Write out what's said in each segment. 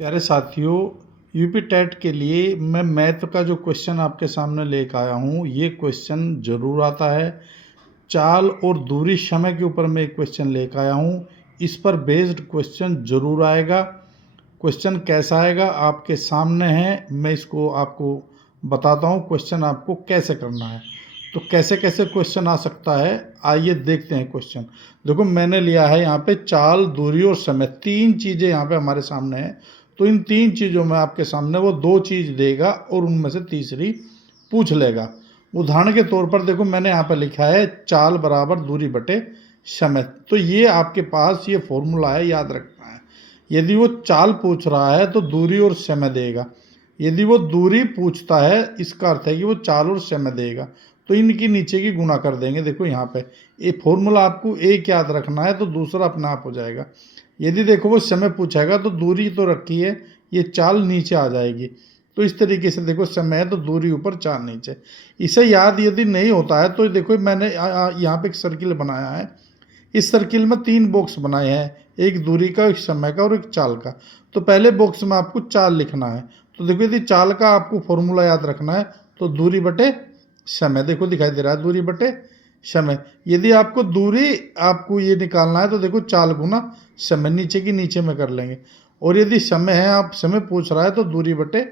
प्यारे साथियों, UP TET के लिए मैं मैथ का जो क्वेश्चन आपके सामने लेकर आया हूँ, ये क्वेश्चन ज़रूर आता है। चाल और दूरी समय के ऊपर मैं एक क्वेश्चन लेकर आया हूँ। इस पर बेस्ड क्वेश्चन ज़रूर आएगा। क्वेश्चन कैसा आएगा आपके सामने है, मैं इसको आपको बताता हूँ क्वेश्चन आपको कैसे करना है। तो कैसे कैसे क्वेश्चन आ सकता है, आइए देखते हैं क्वेश्चन। देखो, मैंने लिया है यहाँ पे चाल, दूरी और समय, तीन चीज़ें यहाँ पे हमारे सामने हैं। तो इन तीन चीज़ों में आपके सामने वो दो चीज़ देगा और उनमें से तीसरी पूछ लेगा। उदाहरण के तौर पर देखो, मैंने यहाँ पे लिखा है चाल बराबर दूरी बटे समय। तो ये आपके पास ये फॉर्मूला है, याद रखना है। यदि वो चाल पूछ रहा है तो दूरी और समय देगा। यदि वो दूरी पूछता है, इसका अर्थ है कि वो चाल और समय देगा। तो इनकी नीचे की गुणा कर देंगे। देखो यहाँ पे ये फॉर्मूला आपको एक याद रखना है, तो दूसरा अपने आप हो जाएगा। यदि देखो वो समय पूछेगा तो दूरी तो रखी है, ये चाल नीचे आ जाएगी। तो इस तरीके से देखो, समय है तो दूरी ऊपर, चाल नीचे। इसे याद यदि नहीं होता है तो देखो, मैंने यहाँ पे एक सर्किल बनाया है। इस सर्किल में तीन बॉक्स बनाए हैं, एक दूरी का, एक समय का और एक चाल का। तो पहले बॉक्स में आपको चाल लिखना है। तो देखो, यदि चाल का आपको फॉर्मूला याद रखना है तो दूरी बटे समय, देखो दिखाई दे रहा है, दूरी बटे समय। यदि आपको दूरी आपको ये निकालना है तो देखो चाल गुना समय, नीचे की नीचे में कर लेंगे। और यदि समय है, आप समय पूछ रहा है तो दूरी बटे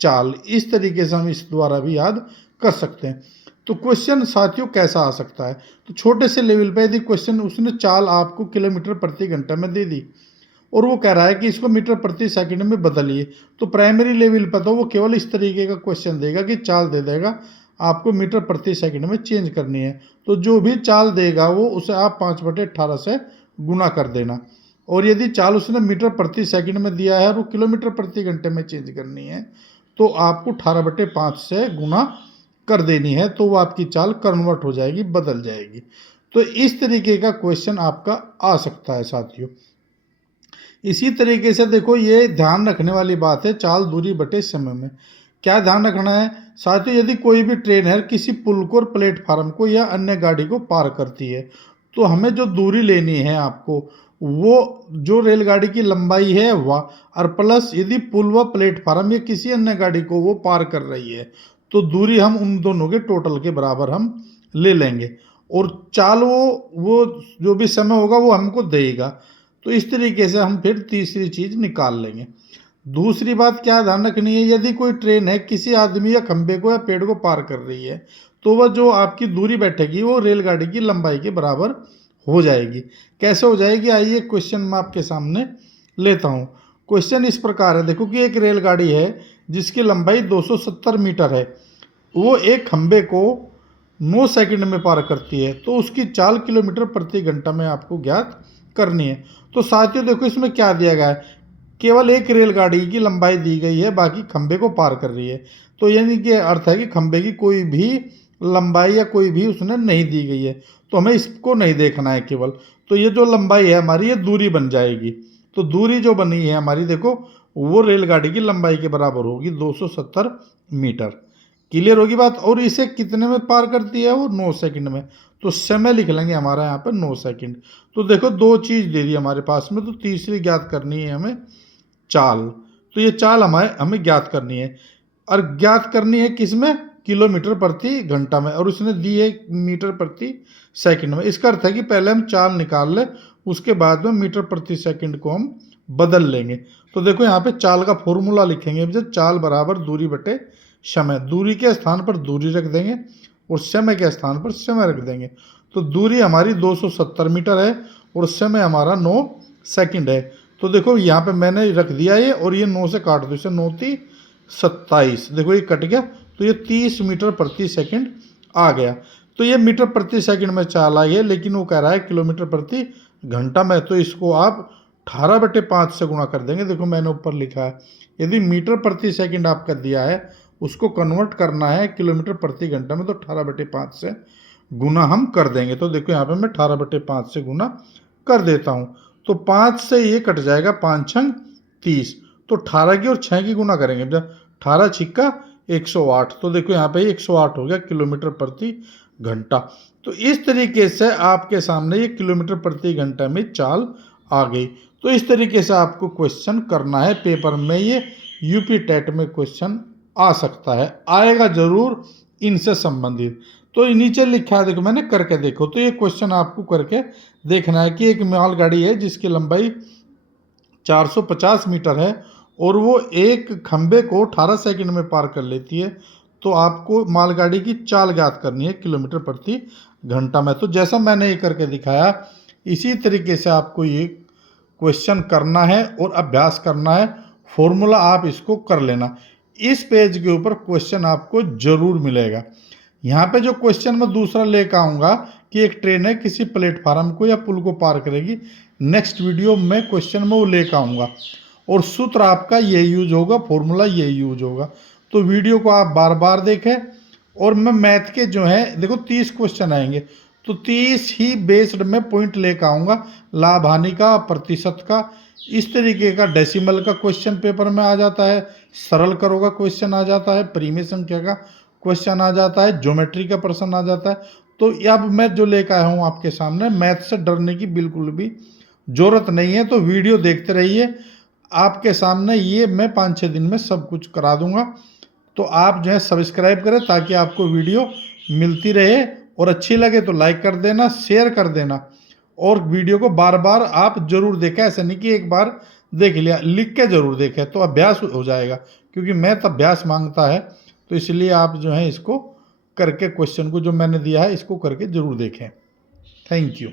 चाल। इस तरीके से हम इस द्वारा भी याद कर सकते हैं। तो क्वेश्चन साथियों कैसा आ सकता है, तो छोटे से लेवल पे यदि क्वेश्चन, उसने चाल आपको किलोमीटर प्रति घंटा में दे दी और वो कह रहा है कि इसको मीटर प्रति सेकंड में बदलिए, तो प्राइमरी लेवल पर तो वो केवल इस तरीके का क्वेश्चन देगा कि चाल दे देगा, आपको मीटर प्रति सेकंड में चेंज करनी है। तो जो भी चाल देगा वो उसे आप 5/18 से गुना कर देना। और यदि चाल उसने मीटर प्रति सेकंड में दिया है और वो किलोमीटर प्रति घंटे में चेंज करनी है, तो आपको 18/5 से गुना कर देनी है, तो वो आपकी चाल कन्वर्ट हो जाएगी, बदल जाएगी। तो इस तरीके का क्वेश्चन आपका आ सकता है साथियों। इसी तरीके से देखो, ये ध्यान रखने वाली बात है चाल दूरी बटे समय में। क्या ध्यान रखना है साथियों, यदि कोई भी ट्रेन है किसी पुल को, प्लेटफार्म को या अन्य गाड़ी को पार करती है, तो हमें जो दूरी लेनी है आपको, वो जो रेलगाड़ी की लंबाई है वह, और प्लस यदि पुल व प्लेटफार्म या किसी अन्य गाड़ी को वो पार कर रही है, तो दूरी हम उन दोनों के टोटल के बराबर हम ले लेंगे। और चाल वो जो भी समय होगा वो हमको देगा। तो इस तरीके से हम फिर तीसरी चीज निकाल लेंगे। दूसरी बात क्या ध्यान रखनी है, यदि कोई ट्रेन है किसी आदमी या खंबे को या पेड़ को पार कर रही है, तो वह जो आपकी दूरी बैठेगी वो रेलगाड़ी की लंबाई के बराबर हो जाएगी। कैसे हो जाएगी, आइए क्वेश्चन मैं आपके सामने लेता हूँ। क्वेश्चन इस प्रकार है, देखो कि एक रेलगाड़ी है जिसकी लंबाई 270 मीटर है, वो एक खंबे को 9 सेकंड में पार करती है, तो उसकी चाल किलोमीटर प्रति घंटा में आपको ज्ञात करनी है। तो साथियों देखो, इसमें क्या दिया गया है, केवल एक रेलगाड़ी की लंबाई दी गई है, बाकी खंबे को पार कर रही है। तो यानी कि अर्थ है कि खंबे की कोई भी लंबाई या कोई भी उसने नहीं दी गई है, तो हमें इसको नहीं देखना है केवल। तो ये जो लंबाई है हमारी, ये दूरी बन जाएगी। तो दूरी जो बनी है हमारी, देखो वो रेलगाड़ी की लंबाई के बराबर होगी, 270 मीटर। क्लियर होगी बात। और इसे कितने में पार करती है वो, 9 सेकंड में। तो समय लिख लेंगे हमारा यहाँ पर 9 सेकंड। तो देखो दो चीज दे दी हमारे पास में, तो तीसरी ज्ञात करनी है हमें, चाल। तो ये चाल हमें ज्ञात करनी है, और ज्ञात करनी है किसमें, किलोमीटर प्रति घंटा में, और उसने दी है मीटर प्रति सेकंड में। इसका अर्थ है कि पहले हम चाल निकाल लें, उसके बाद में मीटर प्रति सेकंड को हम बदल लेंगे। तो देखो यहाँ पे चाल का फॉर्मूला लिखेंगे, जब चाल बराबर दूरी बटे समय, दूरी के स्थान पर दूरी रख देंगे और समय के स्थान पर समय रख देंगे। तो दूरी हमारी 270 मीटर है और समय हमारा 9 सेकंड है। तो देखो यहाँ पे मैंने रख दिया ये, और ये 9 से काट दो, इसे 9 × 27, देखो ये कट गया, तो ये 30 मीटर प्रति सेकंड आ गया। तो ये मीटर प्रति सेकंड में चाल आई है, लेकिन वो कह रहा है किलोमीटर प्रति घंटा में। तो इसको आप 18/5 से गुणा कर देंगे। देखो मैंने ऊपर लिखा है, यदि मीटर प्रति सेकंड आपका दिया है, उसको कन्वर्ट करना है किलोमीटर प्रति घंटा में, तो 18/5 से गुना हम कर देंगे। तो देखो यहाँ पे मैं 18/5 से गुना कर देता हूँ। तो 5 से ये कट जाएगा, 5 × 30। तो 18 की और 6 की गुना करेंगे, 18 छिक्का 108। तो देखो यहाँ पे 108 हो गया किलोमीटर प्रति घंटा। तो इस तरीके से आपके सामने ये किलोमीटर प्रति घंटा में चाल आ गई। तो इस तरीके से आपको क्वेश्चन करना है पेपर में। ये यूपी टेट में क्वेश्चन आ सकता है, आएगा जरूर इनसे संबंधित। तो ये नीचे लिखा है, देखो मैंने करके देखो। तो ये क्वेश्चन आपको करके देखना है कि एक मालगाड़ी है जिसकी लंबाई 450 मीटर है और वो एक खंबे को 18 सेकंड में पार कर लेती है। तो आपको मालगाड़ी की चाल ज्ञात करनी है किलोमीटर प्रति घंटा में। तो जैसा मैंने ये करके दिखाया, इसी तरीके से आपको ये क्वेश्चन करना है और अभ्यास करना है। फॉर्मूला आप इसको कर लेना। इस पेज के ऊपर क्वेश्चन आपको जरूर मिलेगा। यहाँ पे जो क्वेश्चन मैं दूसरा लेकर आऊँगा कि एक ट्रेन है किसी प्लेटफार्म को या पुल को पार करेगी, नेक्स्ट वीडियो में क्वेश्चन में वो लेकर आऊँगा और सूत्र आपका ये यूज होगा, फॉर्मूला ये यूज होगा। तो वीडियो को आप बार बार देखें। और मैं मैथ के जो है देखो 30 क्वेश्चन आएंगे, तो 30 ही बेस्ड में पॉइंट लेकर आऊँगा, लाभ हानि का, प्रतिशत का, इस तरीके का। डेसिमल का क्वेश्चन पेपर में आ जाता है, सरल करो का क्वेश्चन आ जाता है, परिमेय संख्या का क्वेश्चन आ जाता है, ज्योमेट्री का प्रश्न आ जाता है। तो अब मैं जो लेकर आया हूँ आपके सामने, मैथ से डरने की बिल्कुल भी जरूरत नहीं है। तो वीडियो देखते रहिए, आपके सामने ये मैं 5-6 दिन में सब कुछ करा दूंगा। तो आप जो है सब्सक्राइब करें ताकि आपको वीडियो मिलती रहे, और अच्छी लगे तो लाइक कर देना, शेयर कर देना, और वीडियो को बार बार आप जरूर देखें। ऐसा नहीं कि एक बार देख लिया, लिख के जरूर देखें, तो अभ्यास हो जाएगा, क्योंकि मैथ अभ्यास मांगता है। तो इसलिए आप जो है इसको करके, क्वेश्चन को जो मैंने दिया है इसको करके जरूर देखें। Thank you.